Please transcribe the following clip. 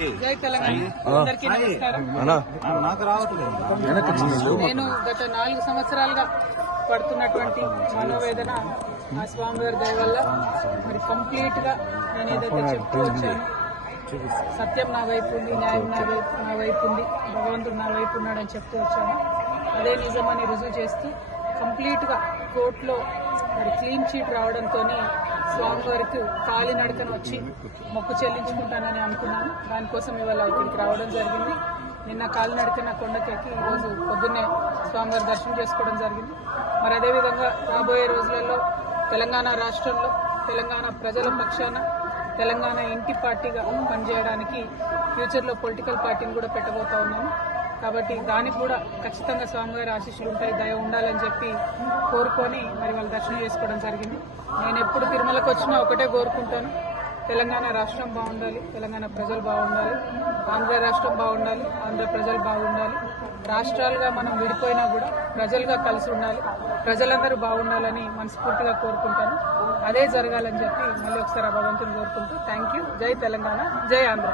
జై తెలంగాణ. అందరికీ నమస్కారం. నేను గత 4 సంవత్సరాలుగా పడుతున్నటువంటి మనోవేదన ఆ స్వామివారి దయ వల్ల మరి కంప్లీట్ గా నేను ఏదైతే చెప్తూ వచ్చాను, సత్యం నా వైపు ఉంది, న్యాయం నా వైపు ఉంది, భగవంతుడు నా వైపు ఉన్నాడని చెప్తూ వచ్చాను. అదే నిజమని రుజువు చేస్తూ కంప్లీట్ గా కోర్టులో మరి క్లీన్ చీట్ రావడంతో స్వామివారికి కాలినడకన వచ్చి మొక్కు చెల్లించుకుంటానని అనుకున్నాను. దానికోసం ఇవాళ ఇక్కడికి రావడం జరిగింది. నిన్న కాలినడకన కొండకెక్కి ఈరోజు పొద్దున్నే స్వామివారి దర్శనం చేసుకోవడం జరిగింది. మరి అదేవిధంగా రాబోయే రోజులలో తెలంగాణ రాష్ట్రంలో తెలంగాణ ప్రజల పక్షాన తెలంగాణ ఇంటి పార్టీగా పనిచేయడానికి ఫ్యూచర్లో పొలిటికల్ పార్టీని కూడా పెట్టబోతా ఉన్నాను. కాబట్టి దానికి కూడా ఖచ్చితంగా స్వామివారి ఆశీస్సులు ఉంటాయి, దయ ఉండాలని చెప్పి కోరుకొని మరి వాళ్ళు దర్శనం చేసుకోవడం జరిగింది. నేను ఎప్పుడు తిరుమలకు వచ్చినా ఒకటే కోరుకుంటాను, తెలంగాణ రాష్ట్రం బాగుండాలి, తెలంగాణ ప్రజలు బాగుండాలి, ఆంధ్ర రాష్ట్రం బాగుండాలి, ఆంధ్ర ప్రజలు బాగుండాలి. రాష్ట్రాలుగా మనం విడిపోయినా కూడా ప్రజలుగా కలిసి ఉండాలి, ప్రజలందరూ బాగుండాలని మనస్ఫూర్తిగా కోరుకుంటాను. అదే జరగాలని చెప్పి మళ్ళీ ఒకసారి భగవంతుని కోరుకుంటూ థ్యాంక్ యూ. జై తెలంగాణ, జై ఆంధ్ర.